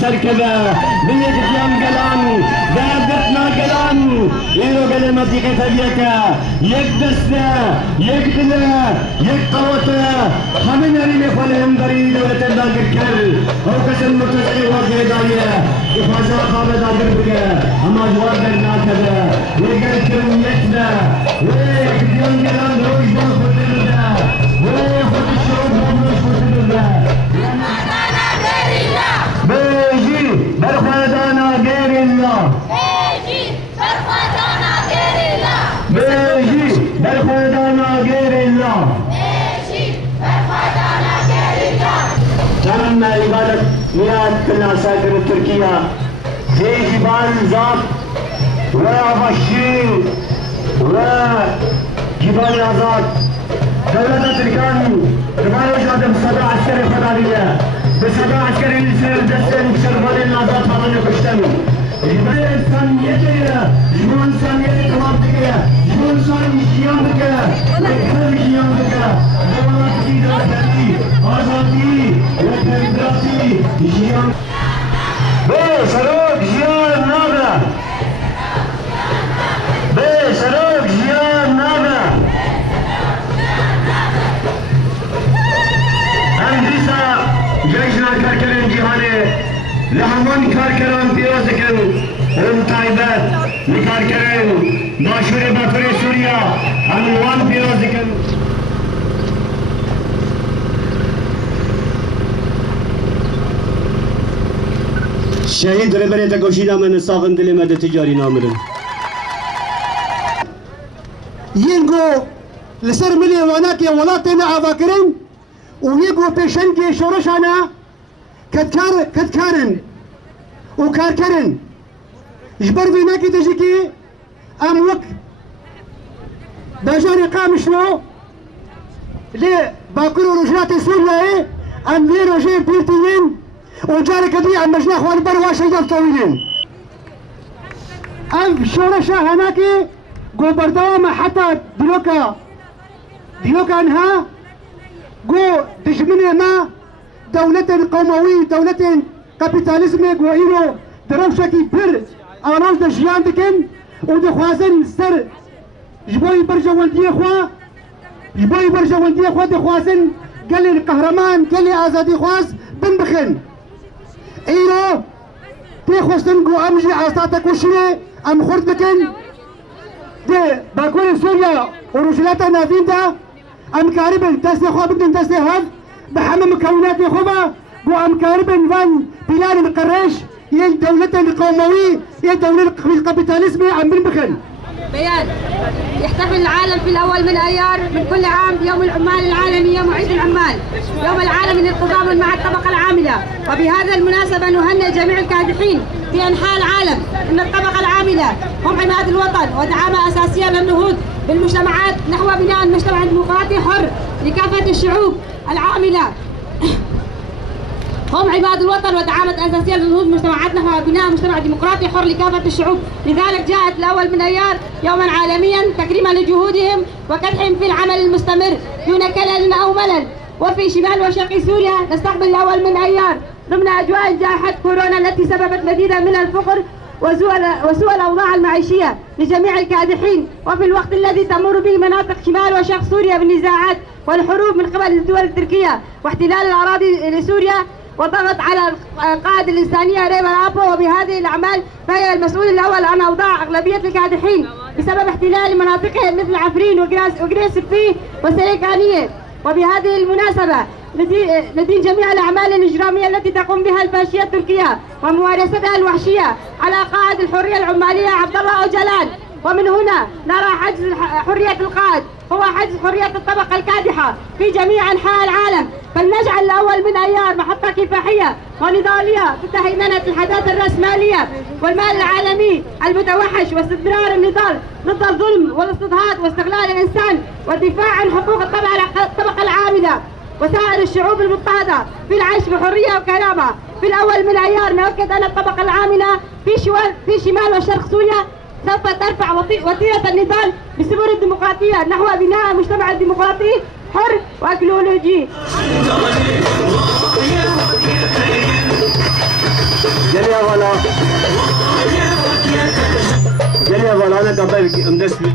سركبه بيت ديان قلان دابتنا قلان إيرو قلن مديقة تبيكا يقدسنا يقدنا يقوتنا همين هرمي خلهم بري دولة الداقر كر او قسم متسعي وقيدايا إفاظة خابة داقر بك اما جوار درنا كذا ويقر كرم يتنا ويك ديان قلان روش بان خطر دا ويخط الشعوب بانوش خطر دا بيجي برخدانا غير الله بيجي برخدانا غير الله تم عبادة مياه كل عساكر تركيا في جبال زاب وبشير وجبال آزاد دولة تركان جبال آزاد بصدى عسكري فضائية بصدى عسكري لسير دستن شرفان الآزاد فضل يكشتن جبال إنسانية جبال إنسانية تمام تكيا جبال إنسانية جيان تكيا ويكرم جيان تكيا جبال تكيدا تكي آزادي وكريماتي جيان بسروك جيان نابا بسروك جيان نابا اندیسا جيشنا كاركرين جهاني لهمان كاركران بيوزكن ام تايبات لكاركرين باشوري بطري سوريا انوان بيوزكن شهيد ربريتا كوشيدا من الصافن دلي مدى تجاري نامرن ينجو لسر ملي واناكي ولاتنا عذاكرين ويجو بيشنجي شورشانا كتكارن وكاركرن جبر فيناكي تجيكي اموك بجاني قامشنو لي باكرو رجلاتي سوريا ام لي رجل بيرتين وجارك دي عم مجناح والبر واشيدان طويلين ام شورشا هناكي جو بردوما حتى دلوكا انها جو تجمني ما دولة قوموية دولة كابيتاليزم جو اينو دروشكي بر اراج دجيان دكن ودخوازن سر جبوي برجا والدي اخوا جبوي برجا والدي اخوا دخوازن قال لي القهرمان قال لي ازادي خواز بنبخن ايرو تيخوستن جو امجي عصاتك وشري ام خرد بكن دي باكوري سوريا ورجلاتا نافين دا ام كاربن تسي خوا بدن تسي هاف بحمى مكونات خوبا جو ام كاربن فان بلال القريش هي الدولة القوموية هي الدولة الكابيتاليزم عم بنبخن. بيان يحتفل العالم في الأول من أيار من كل عام بيوم العمال العالمي يوم عيد العمال يوم العالمي للتضامن مع الطبقة العاملة. وبهذا المناسبة نهنئ جميع الكادحين في أنحاء العالم أن الطبقة العاملة هم عماد الوطن ودعامة أساسية للنهوض بالمجتمعات نحو بناء مجتمع ديمقراطي حر لكافة الشعوب العاملة. هم عماد الوطن ودعامة أساسية لنهوض مجتمعات نحو بناء مجتمع ديمقراطي حر لكافة الشعوب. لذلك جاءت الأول من أيار يوما عالميا تكريما لجهودهم وكدحهم في العمل المستمر دون كلل أو ملل. وفي شمال وشرق سوريا نستقبل الأول من أيار ضمن أجواء جائحة كورونا التي سببت مزيدا من الفقر وسوء الأوضاع المعيشية لجميع الكادحين. وفي الوقت الذي تمر به مناطق شمال وشرق سوريا بالنزاعات والحروب من قبل الدول التركية واحتلال الأراضي لسوريا وضغط على القائد الإنسانية ريمان أبو. وبهذه الأعمال فهي المسؤول الأول عن أوضاع أغلبية الكادحين بسبب احتلال مناطقهم مثل عفرين وقريس سفيه وسليكانية. وبهذه المناسبة ندين جميع الأعمال الإجرامية التي تقوم بها الفاشية التركية وممارستها الوحشية على قائد الحرية العمالية عبد الله أوجلان. ومن هنا نرى حجز حرية القائد هو حجز حرية الطبقة الكادحة في جميع أنحاء العالم. فلنجعل الأول من أيار محطة كفاحية ونضالية ضد هيمنة الحداثة الرأسمالية والمال العالمي المتوحش واستمرار النضال ضد الظلم والاضطهاد واستغلال الإنسان والدفاع عن حقوق الطبقة العاملة وسائر الشعوب المضطهدة في العيش بحرية وكرامة. في الأول من أيار نؤكد أن الطبقة العاملة في شمال وشرق سوريا سوف ترفع وتيرة النضال بسبل الديمقراطية نحو بناء مجتمع ديمقراطي حر واكلولوجي. Gel ya, voilà, on a d'abord un des plus